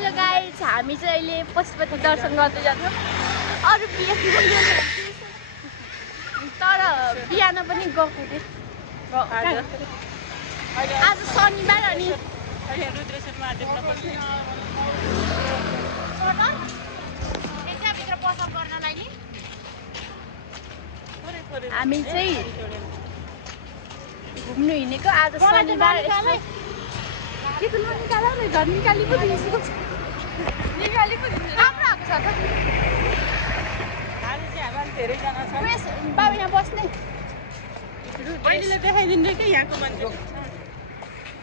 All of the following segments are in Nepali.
हेलो गाइज, हामी चाहिँ अहिले पशुपति दर्शन गर्दै जान्छौँ। अरू तर बिहान पनि गएको थिएँ। आज शनिबार अनि रुद्रेश्वर महादेवमा बस्ने हामी चाहिँ घुम्नु हिँडेको। आज शनिबार के त ननिकाल नि, घर निकाली पो दिन्छु। निकाली पो दिन्छु, राम्रो आएको छ त। आज चाहिँ हामीलाई धेरैजना छ। बाबा यहाँ बस्ने बहिनीले देखाइदिनु कि यहाँको मान्छे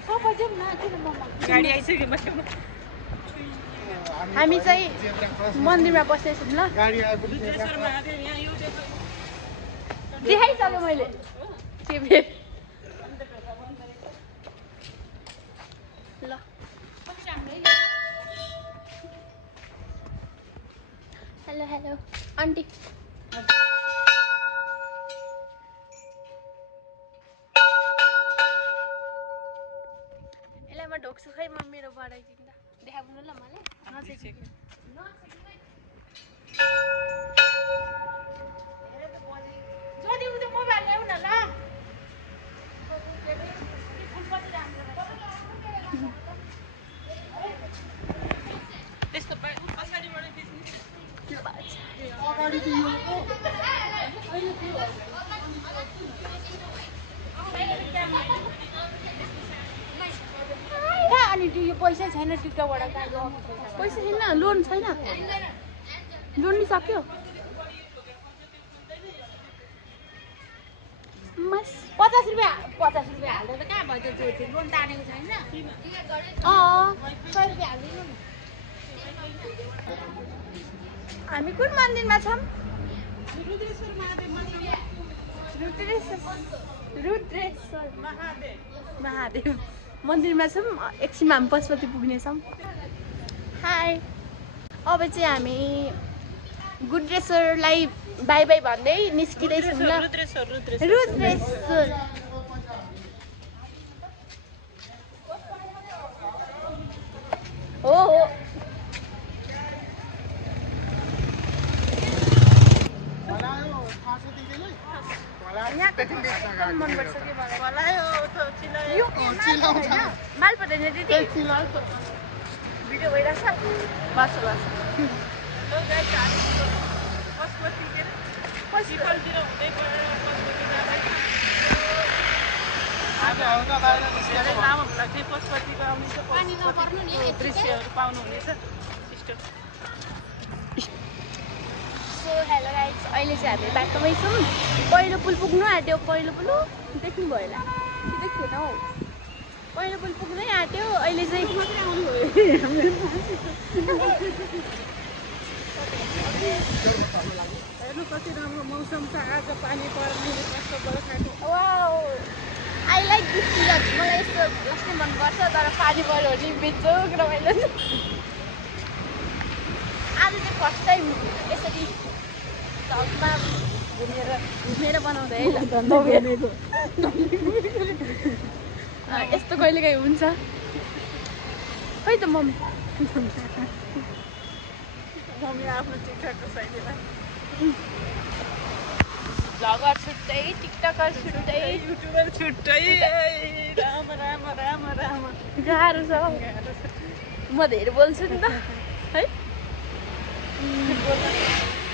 सफा जाउँ न, किन मम्मा गाडी आइसक्यो मसँग। हामी चाहिँ मन्दिरमा बस्दैछौँ ल। रुद्रेश्वर महादेव यहाँ यो देखाइसक्यो मैले। ल हेलो हेलो आन्टी। यसलाई म ढोक्छु खै, म मेरो बढाइदिँदा देखाउनु ल मलाई। जति उयो मोबाइल ल्याउ न ल। त्यस्तो पछाडिबाट खिच्नु। अनि यो पैसा छैन टिकटकबाट। पैसा छैन, लोन छैन, लोन नि सक्यो। 50 रुपियाँ हाल्दा त कहाँ भयो त्यो लोन तानेको छैन। 100 रुपियाँ हालिदिनु न। हामी कुन मन्दिरमा छौँ? रुद्रेश्वर महादेवमा रुद्रेश्वर महादेव मन्दिरमा छौँ। एकछिनमा हामी पशुपति पुग्नेछौँ। हाई, अब चाहिँ हामी गुड्रेश्वरलाई बाई बाई भन्दै निस्किँदैछौँ ल। रुद्रेश्वर हो हो। मनपर्छ कि मलाई माल पर्दैन दिदी। भिडियो भइरहेछ। बस दृश्यहरू पाउनुहुनेछ। सो हेलो गाइज, अहिले चाहिँ हामी बाटोमै छौँ। पहिलो पुल पुग्नु आँट्यो। पहिलो पुल देख्नु भयो होला, देख्दैन हौ। पहिलो पुल पुग्नै आँट्यो। अहिले चाहिँ हेर्नु कति राम्रो मौसम छ आज। पानी पर्ने कस्तो बर्खाको। Wow, I like this season. मलाई यस्तो बस्नै मनपर्छ, तर पानी पऱ्यो भने बिचोक रमाइलो। आज चाहिँ फर्स्ट टाइम यसरी भ्लगमा घुमेर बनाउँदै है। यस्तो कहिलेकाहीँ हुन्छ खै त मम्मी। आफ्नो टिकटकको शैलीमा भ्लगर छुट्टै, टिकटकर छुट्टै, युट्युबर छुट्टै। राम राम राम राम। गाह्रो छ। म धेरै बोल्छु नि त है।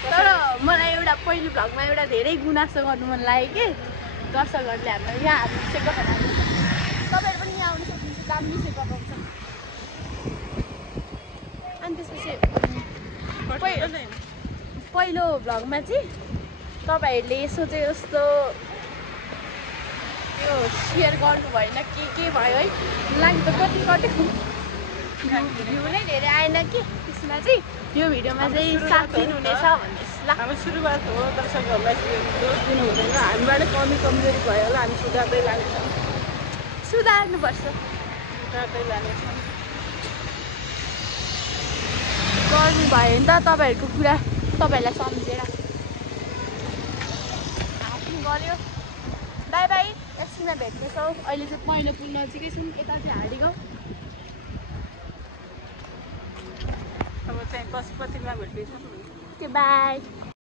तर मलाई एउटा पहिलो भ्लगमा एउटा धेरै गुनासो गर्नु मन लाग्यो कि दर्शकहरूले हामीलाई यहाँ हामी सेको खाना। तपाईँहरू पनि यहाँ आउनु सक्नुहुन्छ, दामी सेको पाउँछ। अनि त्यसपछि पहिलो भ्लगमा चाहिँ तपाईँहरूले यसो चाहिँ यस्तो यो सेयर गर्नु भएन, के भयो है। लागि त कति कट्यो, भ्यू नै धेरै आएन कि। त्यसमा चाहिँ यो भिडियोमा चाहिँ 7 दिन हुनेछ भन्नुहोस् ल। हाम्रो सुरुवात हो, दर्शकहरूलाई दोष दिनु हुँदैन। हामीबाट कमजोरी भयो होला, हामी सुधार्दै लानेछौँ। सुधार्नुपर्छ, सुधार्दै लानेछौँ। गर्नु भयो भने त तपाईँहरूको कुरा तपाईँहरूलाई सम्झेर आफ्नो गऱ्यो। बाई बाई, एकछिनमा भेट्नेछौँ। अहिले चाहिँ पहिलो पुल नजिकै छौँ। यता चाहिँ हाँडी गाउँ। चाहिँ पशुपतिमा भेट्दैछौँ। Okay by.